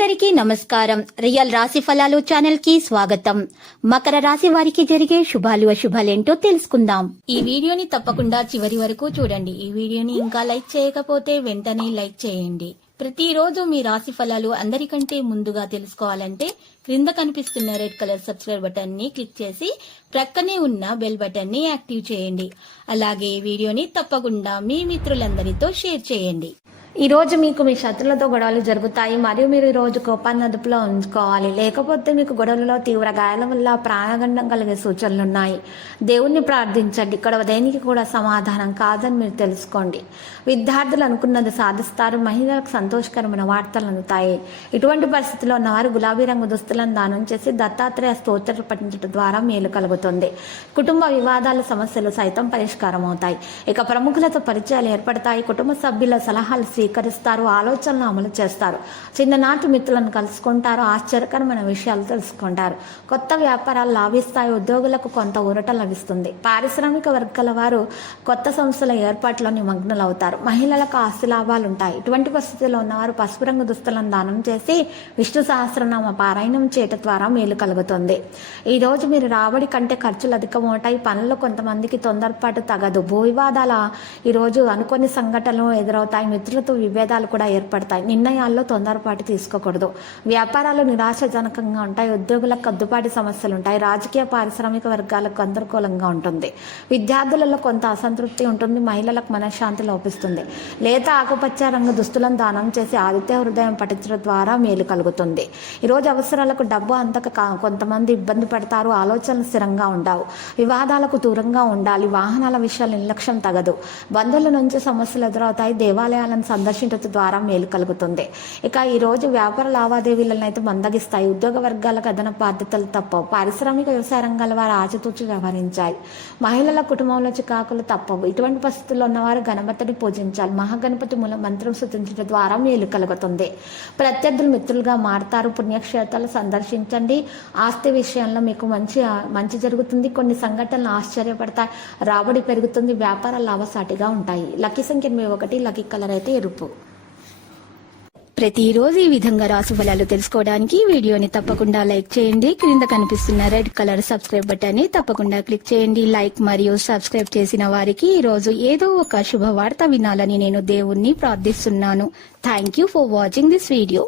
అందరికీ నమస్కారం. రియల్ రాశి ఫలాలు ఛానల్ కి స్వాగతం. మకర రాశి వారికి జరిగే శుభాలు అశుభాలేంటో తెలుసుకుందాం. ఈ వీడియోని తప్పకుండా చివరి వరకు చూడండి. ఈ వీడియోని ఇంకా లైక్ చేయకపోతే వెంటనే లైక్ చేయండి. ప్రతిరోజు మీ రాశి ఫలాలు అందరికంటే ముందుగా తెలుసుకోవాలంటే క్రింద కనిపిస్తున్న రెడ్ కలర్ సబ్స్క్రైబ్ బటన్ ని క్లిక్ చేసి ప్రక్కనే ఉన్న బెల్ బటన్ ని యాక్టివ్ చేయండి. అలాగే వీడియోని తప్పకుండా మీ మిత్రులందరితో షేర్ చేయండి. ఈ రోజు మీకు మీ శత్రులతో గొడవలు జరుగుతాయి మరియు మీరు ఈ రోజు కోపాన్ని అదుపులో ఉంచుకోవాలి. లేకపోతే మీకు గొడవలలో తీవ్ర గాయాల వల్ల ప్రాణగండం కలిగే సూచనలు ఉన్నాయి. దేవుణ్ణి ప్రార్థించండి. ఇక్కడ దేనికి కూడా సమాధానం కాదని మీరు తెలుసుకోండి. విద్యార్థులు అనుకున్నది సాధిస్తారు. మహిళలకు సంతోషకరమైన వార్తలు అందుతాయి. ఇటువంటి పరిస్థితిలో ఉన్నవారు గులాబీ రంగు దుస్తులను దానం చేసి దత్తాత్రేయ స్తోత్రాలు పఠించడం ద్వారా మేలు కలుగుతుంది. కుటుంబ వివాదాల సమస్యలు సైతం పరిష్కారం అవుతాయి. ఇక ప్రముఖులతో పరిచయాలు ఏర్పడతాయి. కుటుంబ సభ్యుల సలహాలు స్వీకరిస్తారు. ఆలోచనలు అమలు చేస్తారు. చిన్ననాటి మిత్రులను కలుసుకుంటారు. ఆశ్చర్యకరమైన విషయాలు తెలుసుకుంటారు. కొత్త వ్యాపారాలు లాభిస్తాయి. ఉద్యోగులకు కొంత ఊరట లభిస్తుంది. పారిశ్రామిక వర్గాల వారు కొత్త సంస్థల ఏర్పాట్లో నిమగ్నులవుతారు. మహిళలకు ఆస్తి లాభాలు ఉంటాయి. ఇటువంటి పరిస్థితుల్లో ఉన్నవారు పసుపు రంగు దుస్తులను దానం చేసి విష్ణు సహస్రనామ పారాయణం చేయటం ద్వారా మేలు కలుగుతుంది. ఈ రోజు మీరు రాబడి కంటే ఖర్చులు అధికమవుతాయి. పనుల్లో కొంతమందికి తొందరపాటు తగదు. భూ వివాదాల ఈ రోజు అనుకోని సంఘటనలు ఎదురవుతాయి. మిత్రులతో విభేదాలు కూడా ఏర్పడతాయి. నిర్ణయాల్లో తొందరపాటు తీసుకోకూడదు. వ్యాపారాలు నిరాశజనకంగా ఉంటాయి. ఉద్యోగులకు కద్దుపాటి సమస్యలు ఉంటాయి. రాజకీయ పారిశ్రామిక వర్గాలకు గందరగోళంగా ఉంటుంది. విద్యార్థులలో కొంత అసంతృప్తి ఉంటుంది. మహిళలకు మనశ్శాంతి లోపిస్తుంది. లేత ఆకుపచ్చ రంగు దుస్తులను దానం చేసి ఆదిత్య హృదయం పఠించడం ద్వారా మేలు కలుగుతుంది. ఈరోజు అవసరాలకు డబ్బు అంతక కొంతమంది ఇబ్బంది పడతారు. ఆలోచనలు స్థిరంగా ఉండవు. వివాదాలకు దూరంగా ఉండాలి. వాహనాల విషయాలు నిర్లక్ష్యం తగదు. బంధువుల నుంచి సమస్యలు ఎదురవుతాయి. దేవాలయాలను సందర్శించడం ద్వారా మేలు కలుగుతుంది. ఇక ఈ రోజు వ్యాపార లావాదేవీలను అయితే మందగిస్తాయి. ఉద్యోగ వర్గాలకు అదనపు బాధ్యతలు తప్పవు. పారిశ్రామిక వ్యవసాయ రంగాల వారు ఆచితూచి వ్యవహరించాలి. మహిళల కుటుంబంలో చికాకులు తప్పవు. ఇటువంటి పరిస్థితుల్లో ఉన్నవారు గణపతిని పూజించాలి. మహాగణపతి మూల మంత్రం సూచించడం ద్వారా మేలు కలుగుతుంది. ప్రత్యర్థులు మిత్రులుగా మారతారు. పుణ్యక్షేత్రాలు సందర్శించండి. ఆస్తి విషయంలో మీకు మంచి జరుగుతుంది. కొన్ని సంఘటనలు ఆశ్చర్యపడతాయి. రాబడి పెరుగుతుంది. వ్యాపారాలు లాభసాటిగా ఉంటాయి. లక్కీ సంఖ్య 1. లక్కీ కలర్ అయితే ఎరుపు. ప్రతిరోజు ఈ విధంగా రాశి ఫలాలు తెలుసుకోవడానికి వీడియోని తప్పకుండా లైక్ చేయండి. క్రింద కనిపిస్తున్న రెడ్ కలర్ సబ్స్క్రైబ్ బటన్ ని తప్పకుండా క్లిక్ చేయండి. లైక్ మరియు సబ్స్క్రైబ్ చేసిన వారికి ఈ రోజు ఏదో ఒక శుభవార్త వినాలని నేను దేవుణ్ణి ప్రార్థిస్తున్నాను. Thank you for watching this video.